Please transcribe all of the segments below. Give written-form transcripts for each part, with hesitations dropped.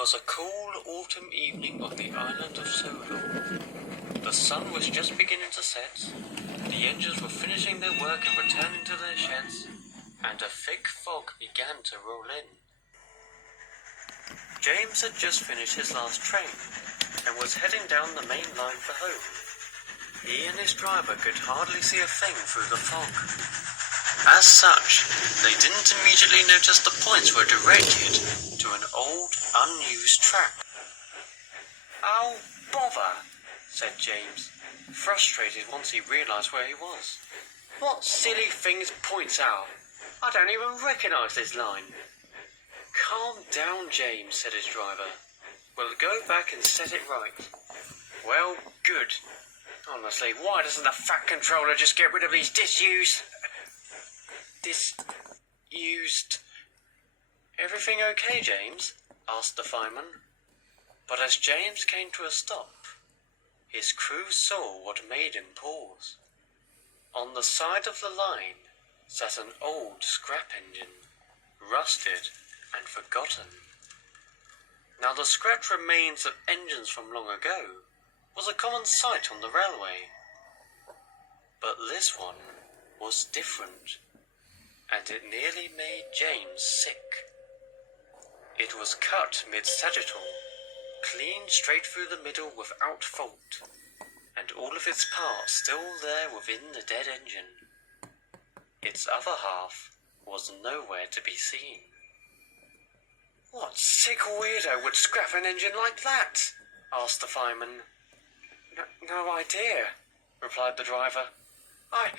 was a cool autumn evening on the island of Solo. The sun was just beginning to set, the engines were finishing their work and returning to their sheds, and a thick fog began to roll in. James had just finished his last train, and was heading down the main line for home. He and his driver could hardly see a thing through the fog. As such, they didn't immediately notice the points were directed to an old, unused track. "Oh, bother," said James, frustrated once he realised where he was. "What silly things points are? I don't even recognise this line." "Calm down, James," said his driver. "We'll go back and set it right." "Well, good. Honestly, why doesn't the fat controller just get rid of these disused... Everything okay, James?" asked the fireman. But as James came to a stop, his crew saw what made him pause. On the side of the line sat an old scrap engine, rusted and forgotten. Now the scratched remains of engines from long ago was a common sight on the railway. But this one was different, and it nearly made James sick. It was cut mid-sagittal, clean straight through the middle without fault, and all of its parts still there within the dead engine. Its other half was nowhere to be seen. "What sick weirdo would scrap an engine like that?" asked the fireman. No idea," replied the driver. I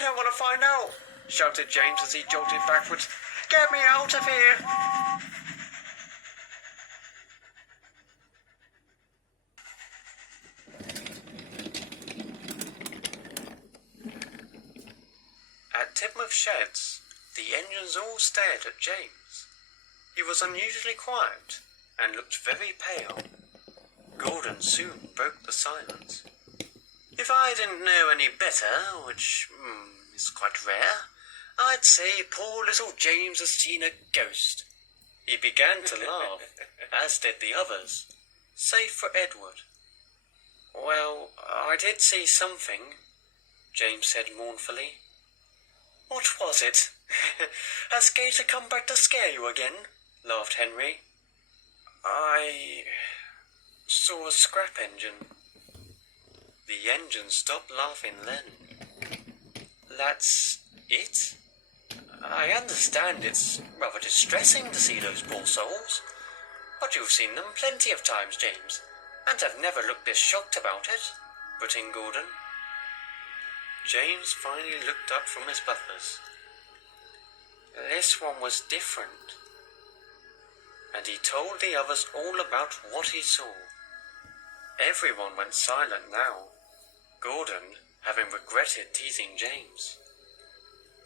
don't want to find out," shouted James as he jolted backwards. "Get me out of here!" At Tidmouth Sheds, the engines all stared at James. He was unusually quiet and looked very pale. Gordon soon broke the silence. "If I didn't know any better, which is quite rare, I'd say poor little James has seen a ghost." He began to laugh, as did the others, save for Edward. "Well, I did see something," James said mournfully. "What was it? Has Gator come back to scare you again?" laughed Henry. "I saw a scrap engine." The engine stopped laughing then. "That's it? I understand it's rather distressing to see those poor souls, but you've seen them plenty of times, James, and have never looked this shocked about it," put in Gordon. James finally looked up from his buffers. This one was different, and he told the others all about what he saw. Everyone went silent now, Gordon having regretted teasing James.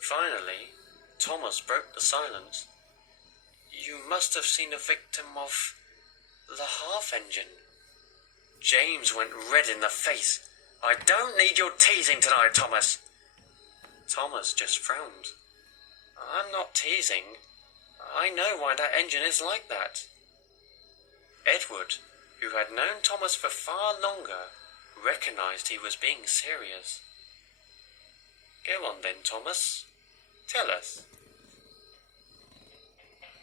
Finally, Thomas broke the silence. "You must have seen a victim of the half engine." James went red in the face. "I don't need your teasing tonight, Thomas." Thomas just frowned. "I'm not teasing. I know why that engine is like that." Edward, who had known Thomas for far longer, recognised he was being serious. "Go on then, Thomas. Tell us."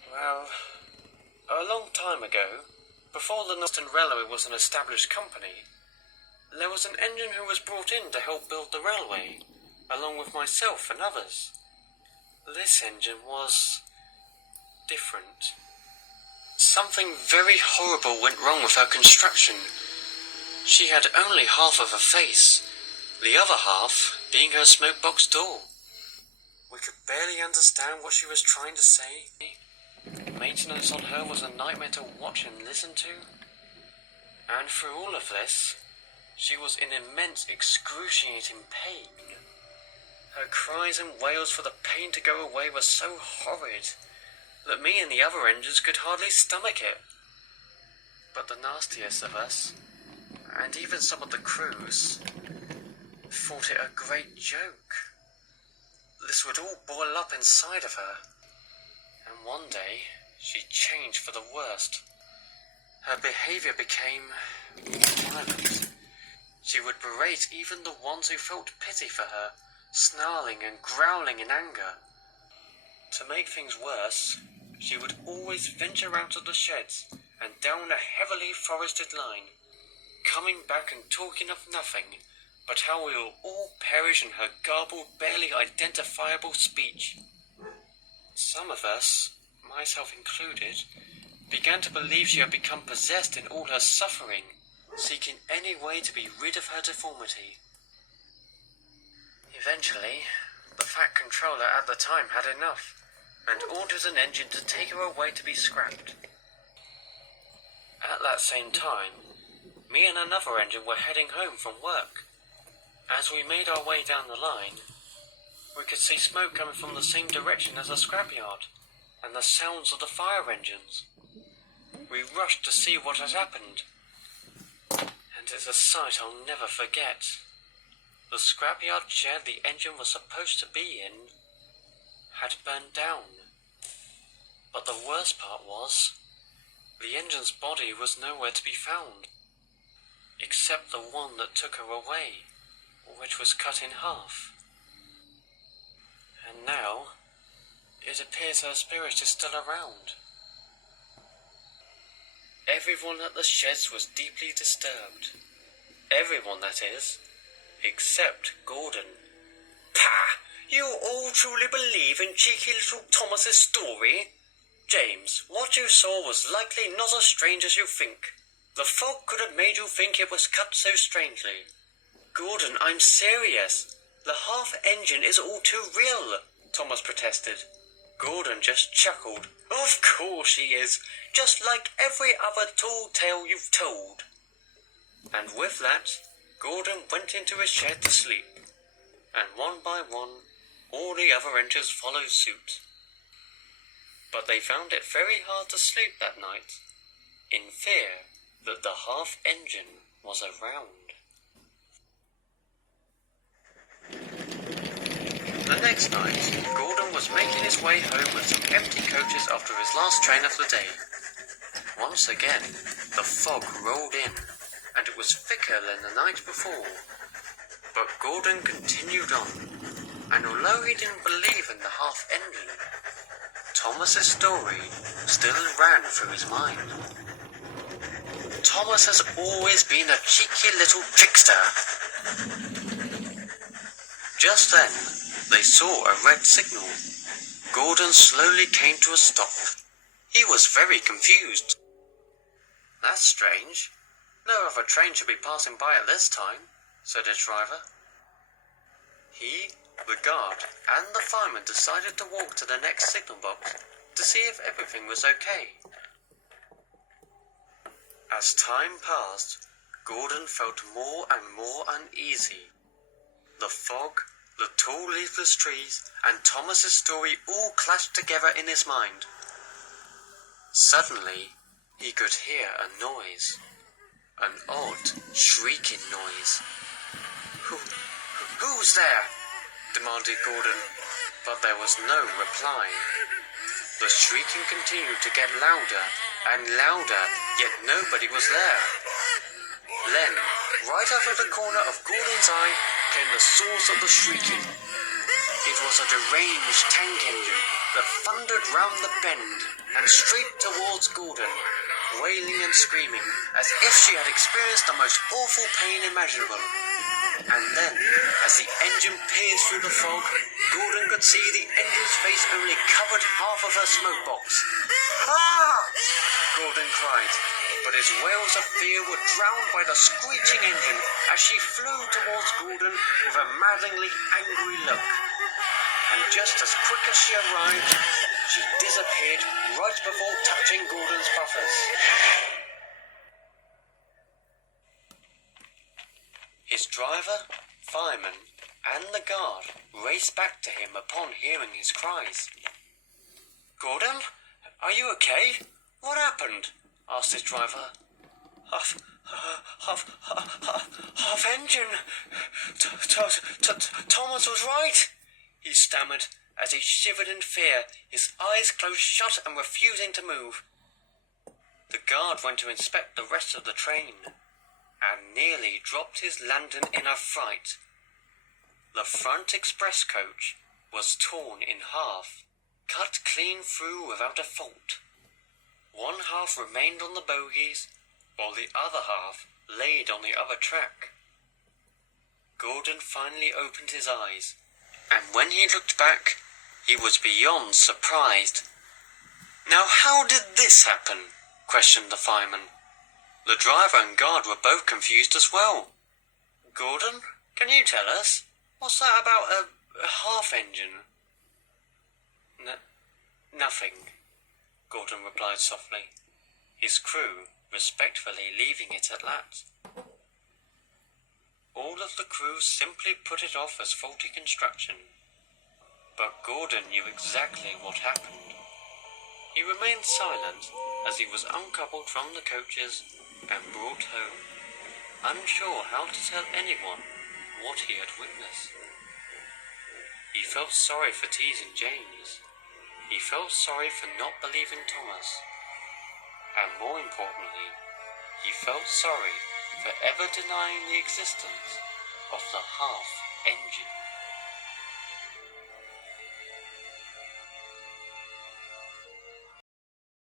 "Well, a long time ago, before the Northern Railway was an established company, there was an engine who was brought in to help build the railway, along with myself and others. This engine was different. Something very horrible went wrong with her construction. She had only half of a face, the other half being her smoke box door. We could barely understand what she was trying to say. Maintenance on her was a nightmare to watch and listen to. And through all of this, she was in immense excruciating pain. Her cries and wails for the pain to go away were so horrid that me and the other engines could hardly stomach it. But the nastiest of us, and even some of the crews, thought it a great joke. This would all boil up inside of her, and one day she changed for the worst. Her behaviour became violent. She would berate even the ones who felt pity for her, snarling and growling in anger. To make things worse, she would always venture out of the sheds and down a heavily forested line, coming back and talking of nothing but how we will all perish in her garbled, barely identifiable speech. Some of us, myself included, began to believe she had become possessed in all her suffering, seeking any way to be rid of her deformity. Eventually, the Fat Controller at the time had enough, and ordered an engine to take her away to be scrapped. At that same time, me and another engine were heading home from work. As we made our way down the line, we could see smoke coming from the same direction as the scrapyard, and the sounds of the fire engines. We rushed to see what had happened, and it's a sight I'll never forget. The scrapyard shed the engine was supposed to be in had burned down. But the worst part was, the engine's body was nowhere to be found, except the one that took her away, which was cut in half. And now, it appears her spirit is still around. Everyone at the sheds was deeply disturbed. Everyone, that is, except Gordon. Pah! You all truly believe in cheeky little Thomas's story? James, what you saw was likely not as strange as you think. The fog could have made you think it was cut so strangely. Gordon, I'm serious. The half engine is all too real, Thomas protested. Gordon just chuckled. Of course she is, just like every other tall tale you've told. And with that, Gordon went into his shed to sleep, and one by one, all the other engines followed suit. But they found it very hard to sleep that night, in fear that the half engine was around. The next night, Gordon was making his way home with some empty coaches after his last train of the day. Once again, the fog rolled in, and it was thicker than the night before. But Gordon continued on, and although he didn't believe in the half engine, Thomas's story still ran through his mind. Thomas has always been a cheeky little trickster. Just then, they saw a red signal. Gordon slowly came to a stop. He was very confused. That's strange. No other train should be passing by at this time, said his driver. He, the guard, and the fireman decided to walk to the next signal box to see if everything was okay. As time passed, Gordon felt more and more uneasy. The fog, the tall leafless trees, and Thomas's story all clashed together in his mind. Suddenly, he could hear a noise. An odd, shrieking noise. Who's there? Demanded Gordon, but there was no reply. The shrieking continued to get louder and louder, yet nobody was there. Then, right out of the corner of Gordon's eye, came the source of the shrieking. It was a deranged tank engine that thundered round the bend and straight towards Gordon, wailing and screaming as if she had experienced the most awful pain imaginable. And then, as the engine pierced through the fog, Gordon could see the engine's face only covered half of her smoke box. Ah! Gordon cried, but his wails of fear were drowned by the screeching engine as she flew towards Gordon with a maddeningly angry look. And just as quick as she arrived, she disappeared right before touching Gordon's buffers. His driver, fireman, and the guard raced back to him upon hearing his cries. Gordon, are you okay? What happened? Asked his driver. Half engine. Thomas was right, he stammered as he shivered in fear, his eyes closed shut and refusing to move. The guard went to inspect the rest of the train and nearly dropped his lantern in a fright. The front express coach was torn in half, cut clean through without a fault. One half remained on the bogies, while the other half laid on the other track. Gordon finally opened his eyes, and when he looked back, he was beyond surprised. "Now how did this happen?" questioned the fireman. The driver and guard were both confused as well. "Gordon, can you tell us? What's that about a half engine?" Nothing," Gordon replied softly, his crew respectfully leaving it at that. All of the crew simply put it off as faulty construction, but Gordon knew exactly what happened. He remained silent as he was uncoupled from the coaches and brought home, unsure how to tell anyone what he had witnessed. He felt sorry for teasing James. He felt sorry for not believing Thomas. And more importantly, he felt sorry for ever denying the existence of the half engine.